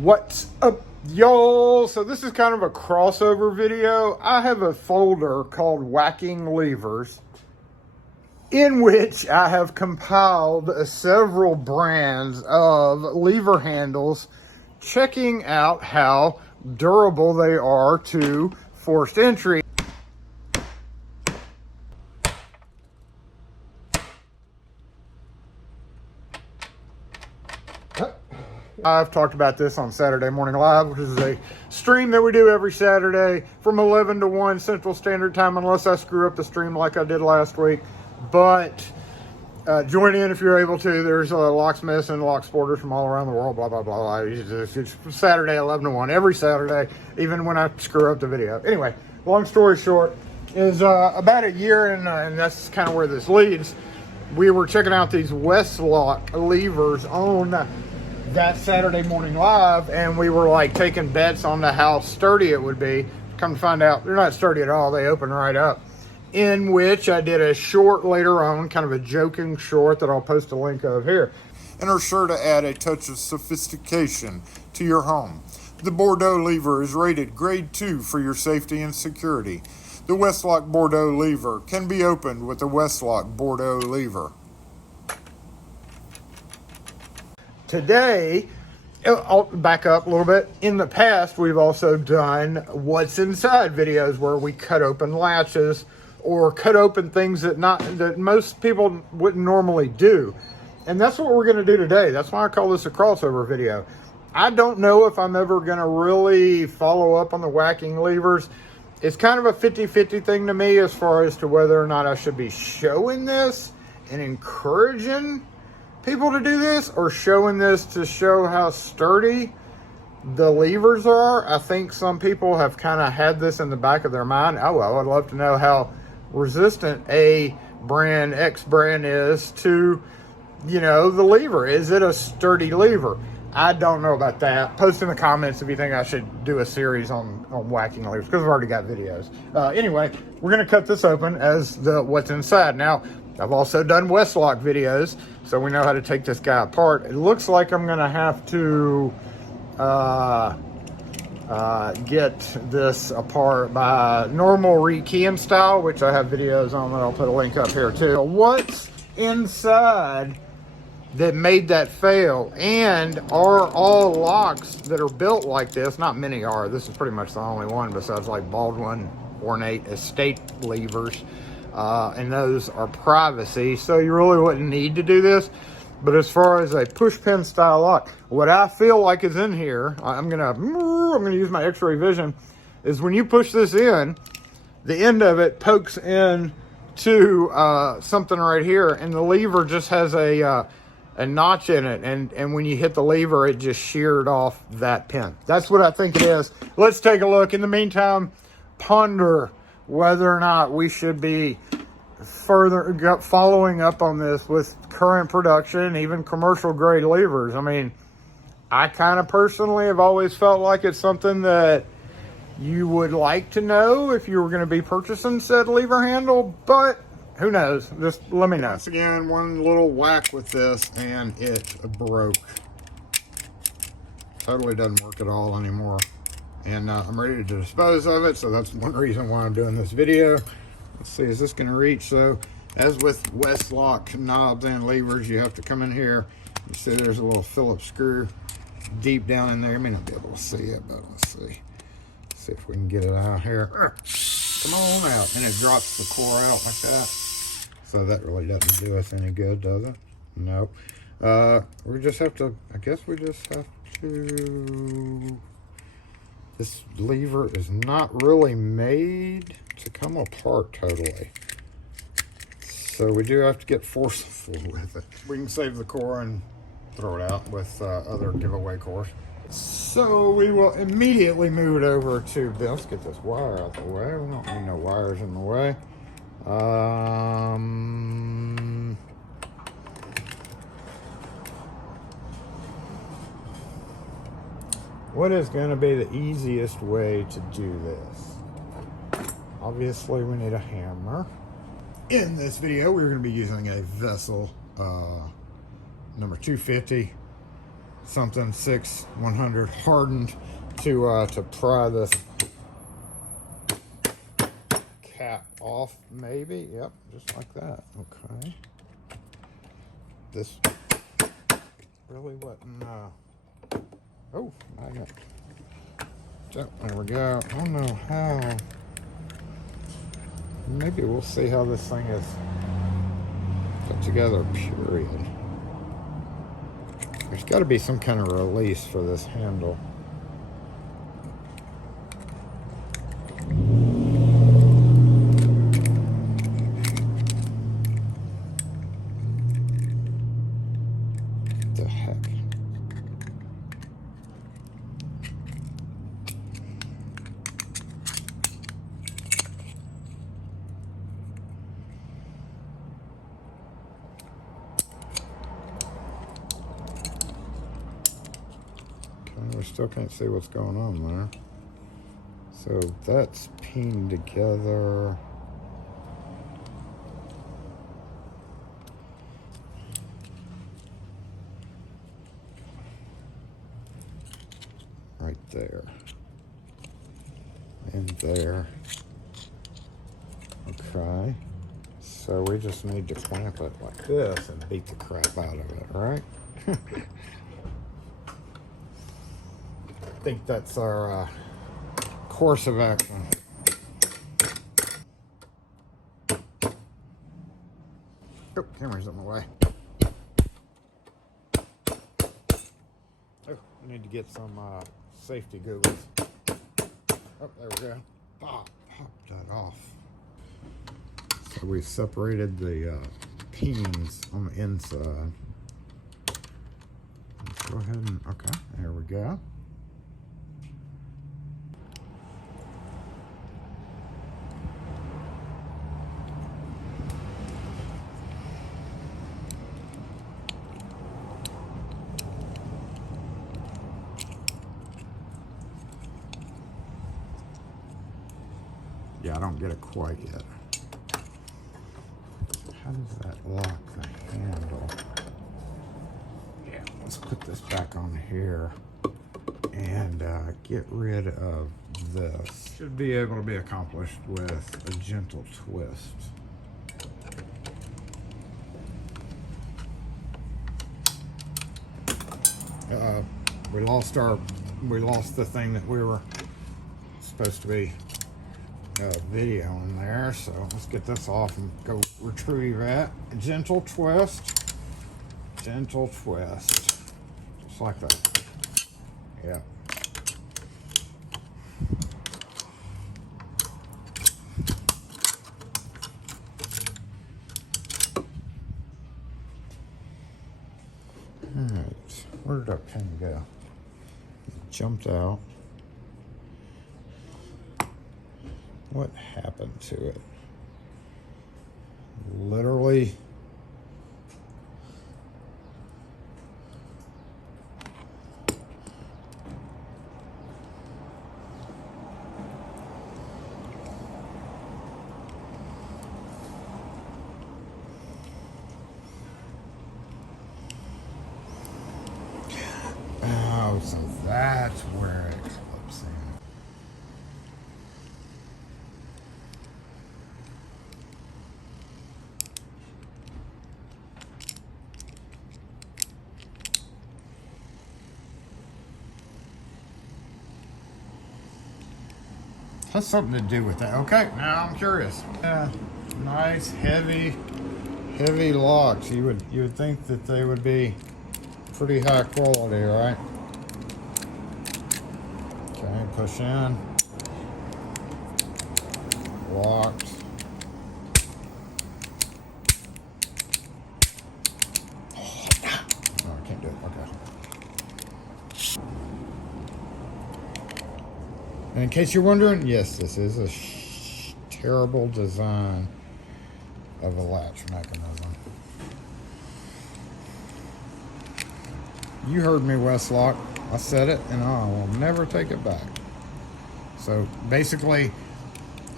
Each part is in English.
What's up, y'all? So this is kind of a crossover video. I have a folder called Wacking Levers, in which I have compiled several brands of lever handles, checking out how durable they are to forced entry. I've talked about this on Saturday Morning Live, which is a stream that we do every Saturday from 11 to 1 Central Standard Time, unless I screw up the stream like I did last week. But join in if you're able to. There's locksmiths and lock sporters from all around the world, blah, blah, blah, blah. It's Saturday, 11 to 1, every Saturday, even when I screw up the video. Anyway, long story short, is about a year, and that's kind of where this leads. We were checking out these Weslock levers on that Saturday Morning Live, and we were like taking bets on how sturdy it would be. Come to find out, they're not sturdy at all. They open right up. In which I did a short later on, kind of a joking short that I'll post a link of here, and are sure to add a touch of sophistication to your home. The Bordeaux lever is rated grade 2 for your safety and security. The Weslock Bordeaux lever can be opened with the Weslock Bordeaux lever. Today, I'll back up a little bit. In the past, we've also done what's inside videos where we cut open latches or cut open things that most people wouldn't normally do. And that's what we're going to do today. That's why I call this a crossover video. I don't know if I'm ever going to really follow up on the wacking levers. It's kind of a 50-50 thing to me as far as to whether or not I should be showing this and encouraging people to do this, or showing this to show how sturdy the levers are. I think some people have kind of had this in the back of their mind. Oh, well, I'd love to know how resistant A brand, X brand is to, the lever. Is it a sturdy lever? I don't know about that. Post in the comments if you think I should do a series on wacking levers, because I've already got videos. Anyway, we're going to cut this open as what's inside. Now, I've also done Weslock videos, so we know how to take this guy apart. It looks like I'm going to have to get this apart by normal rekeying style, which I have videos on that I'll put a link up here too. So what's inside that made that fail? And are all locks that are built like this, not many are, this is pretty much the only one besides like Baldwin ornate estate levers, and those are privacy, so you really wouldn't need to do this. But as far as a push pin style lock, what I feel like is in here, I'm gonna use my x-ray vision, is when you push this in, the end of it pokes in to something right here, and the lever just has a notch in it, and when you hit the lever, it just sheared off that pin. That's what I think it is. Let's take a look. In the meantime, ponder whether or not we should be following up on this with current production, even commercial grade levers. I mean, I kind of personally have always felt like it's something that you would like to know if you were going to be purchasing said lever handle, but who knows? Just let me know. Once again, one little whack with this and it broke. Totally doesn't work at all anymore. And I'm ready to dispose of it, so that's one reason why I'm doing this video. Let's see, is this going to reach? So, as with Weslock knobs and levers, you have to come in here. You see there's a little Phillips screw deep down in there. You may not be able to see it, but let's see. Let's see if we can get it out here. Come on out. And it drops the core out like that. So that really doesn't do us any good, does it? Nope. We just have to, I guess we just have to... This lever is not really made to come apart totally. So we do have to get forceful with it. We can save the core and throw it out with other giveaway cores. So we will immediately move it over to this. Let's get this wire out the way. We don't need no wires in the way. What is going to be the easiest way to do this? Obviously, we need a hammer. In this video, we're going to be using a vessel number 250 something 100 hardened to pry this cap off, maybe. Yep, just like that. Okay. This really wasn't. Oh, magnet. There we go. I don't know how. Maybe we'll see how this thing is put together, period. There's got to be some kind of release for this handle. What the heck? We still can't see what's going on there. So that's pinned together. Right there. And there. Okay. So we just need to clamp it like this and beat the crap out of it, right? I think that's our course of action. Oh, camera's in the way. Oh, I need to get some safety googles. Oh, there we go. Pop that off. So we separated the pins on the inside. Let's go ahead and, okay, there we go. Yeah, I don't get it quite yet. How does that lock the handle? Yeah, let's put this back on here and get rid of this. Should be able to be accomplished with a gentle twist. We lost the thing that we were supposed to be video in there, so let's get this off and go retrieve that. Gentle twist, just like that. Yeah. All right, where did our pen go? It jumped out. What happened to it? Literally. Oh, so that's where it clips in. Has something to do with that. Okay, now I'm curious. Yeah, nice, heavy locks. You would think that they would be pretty high quality, right? Okay, push in. Locked. Oh, I can't do it. Okay. And in case you're wondering, yes, this is a terrible design of a latch mechanism. You heard me, Weslock. I said it, and I will never take it back. So basically,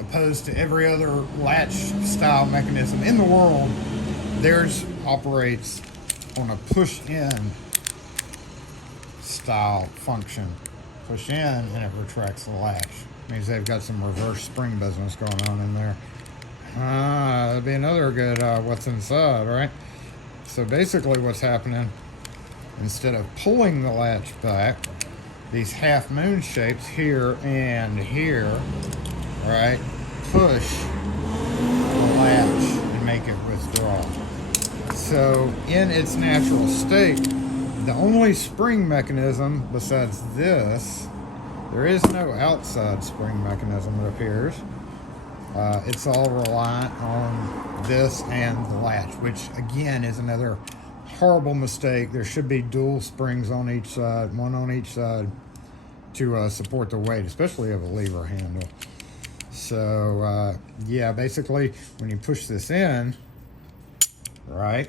opposed to every other latch style mechanism in the world, theirs operates on a push in style function. Push in and it retracts the latch. Means they've got some reverse spring business going on in there. That'd be another good what's inside, right? So basically what's happening, instead of pulling the latch back, these half moon shapes here and here, right, push the latch and make it withdraw. So in its natural state, the only spring mechanism besides this, there is no outside spring mechanism, it appears. It's all reliant on this and the latch, which again is another horrible mistake. There should be dual springs on each side, one on each side, to support the weight, especially of a lever handle. So yeah, basically when you push this in, right,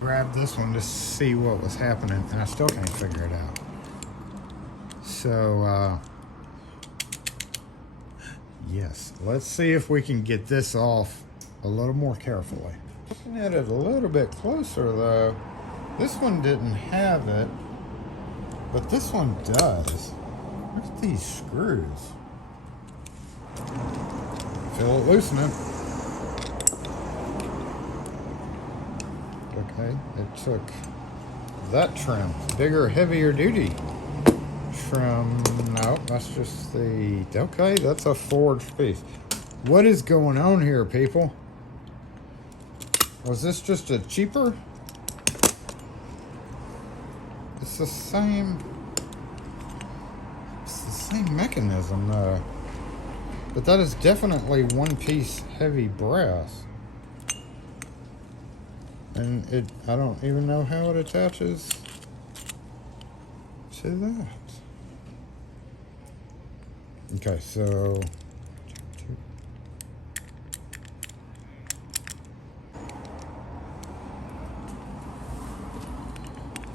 grab this one to see what was happening, and I still can't figure it out. So yes, let's see if we can get this off a little more carefully. Looking at it a little bit closer though, this one didn't have it, but this one does. Look at these screws. Feel it loosening. Okay, it took that trim, bigger, heavier duty trim. No, that's just the, okay, that's a forged piece. What is going on here, people? Was this just a cheaper? It's the same mechanism though. But that is definitely one piece heavy brass. And it, I don't even know how it attaches to that. Okay, so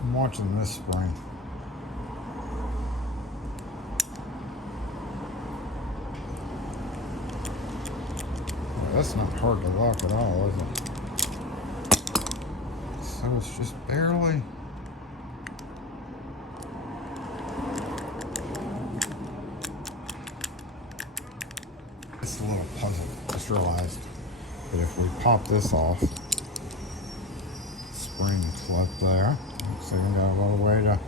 I'm watching this spring. Well, that's not hard to lock at all, is it? So it's just barely. It's a little puzzle. Just realized that if we pop this off, spring clip there. So we got a little way to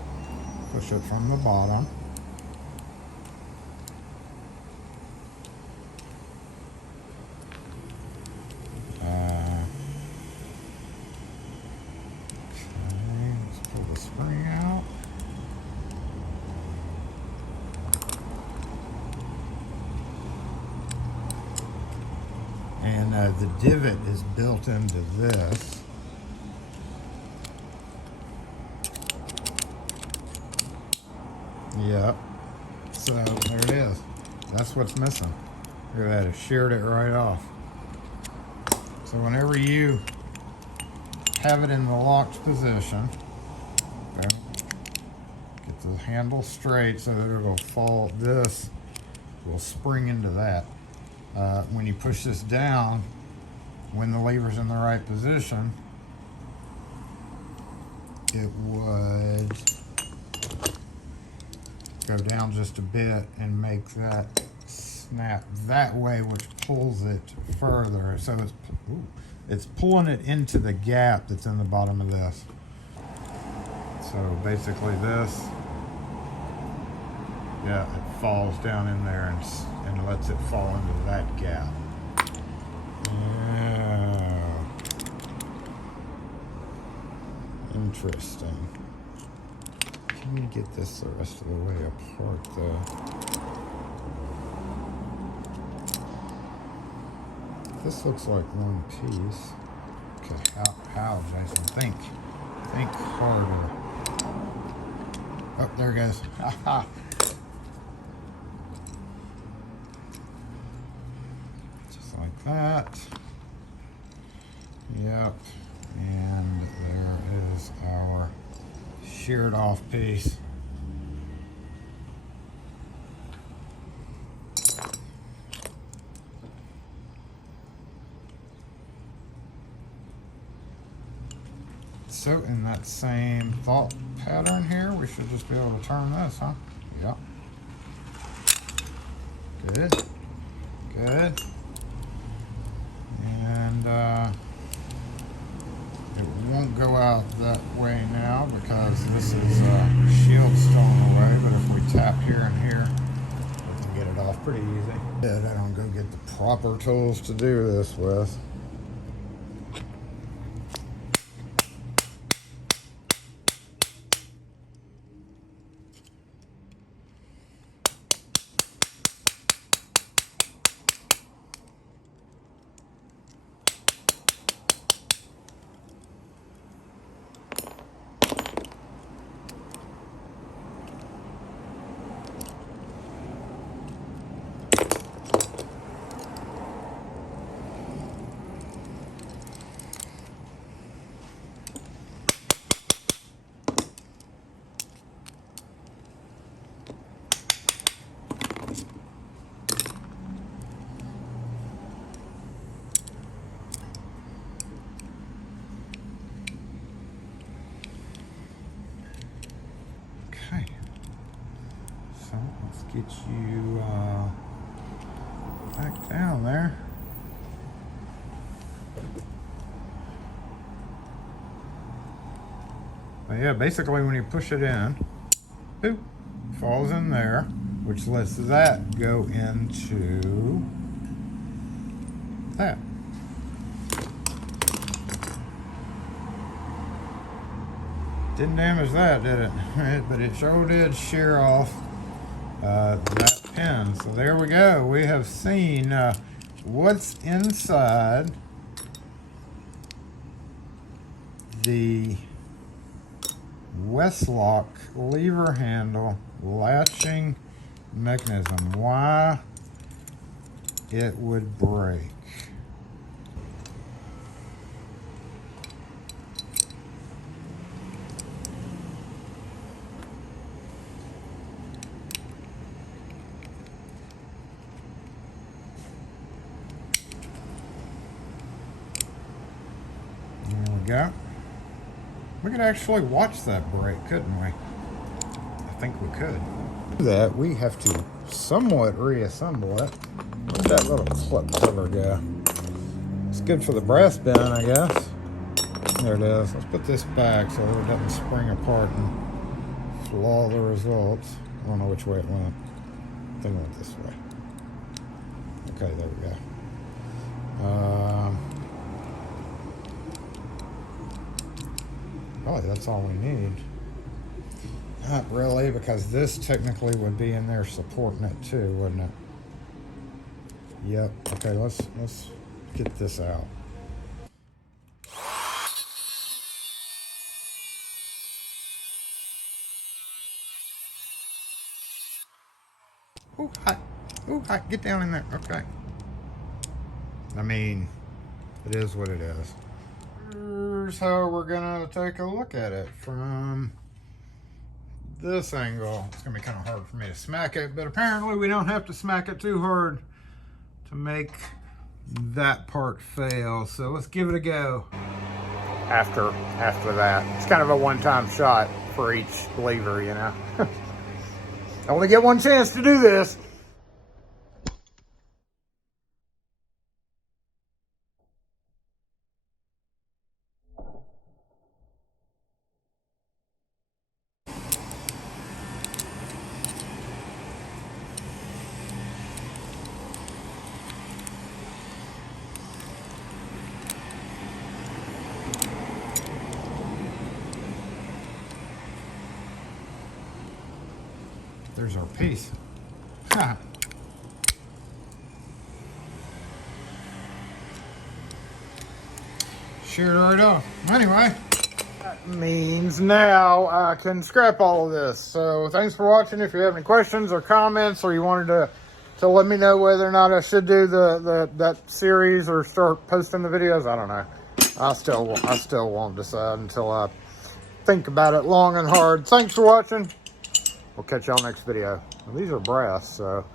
push it from the bottom. Okay, let's pull the spring out. And the divot is built into this. Yep. So there it is. That's what's missing. Look at that. It sheared it right off. So whenever you have it in the locked position, okay, get the handle straight so that it'll fall. This will spring into that. When you push this down, when the lever's in the right position, it would go down just a bit and make that snap that way, which pulls it further. So it's pulling it into the gap that's in the bottom of this. So basically this, yeah, it falls down in there and lets it fall into that gap. Yeah. Interesting. Can you get this the rest of the way apart though? This looks like one piece. Okay, how, Jason? Think harder. Oh, there it goes. Haha. Just like that. Yep. And there is our sheared off piece. So in that same thought pattern here. We should just be able to turn this, huh? Yep. Good. Good. And it won't go out that way now because this is shield still in the way, but if we tap here and here, we can get it off pretty easy. Good, I don't go get the proper tools to do this with. Okay, so let's get you back down there. But yeah, basically when you push it in, boop, falls in there, which lets that go into that. Didn't damage that, did it? But it sure did shear off that pin. So there we go. We have seen what's inside the Weslock lever handle latching mechanism. Why it would break. Go. We could actually watch that break, couldn't we? I think we could. That we have to somewhat reassemble it. Where'd that little clip cover go? It's good for the brass bin, I guess. There it is. Let's put this back so it doesn't spring apart and flaw the results. I don't know which way it went. I think it went this way. Okay, there we go. Probably that's all we need. Not really, because this technically would be in there supporting it too, wouldn't it? Yep. Okay, let's get this out. Ooh, hot. Ooh, hot. Get down in there. Okay. I mean, it is what it is. Here's how we're gonna take a look at it from this angle. It's gonna be kind of hard for me to smack it, but apparently we don't have to smack it too hard to make that part fail. So let's give it a go. After that, it's kind of a one-time shot for each lever, you know. I only get one chance to do this. There's our piece. Ha. Sheared right off. Anyway, that means now I can scrap all of this. So thanks for watching. If you have any questions or comments, or you wanted to let me know whether or not I should do that series or start posting the videos, I don't know. I still won't decide until I think about it long and hard. Thanks for watching. We'll catch y'all next video. Well, these are brass, so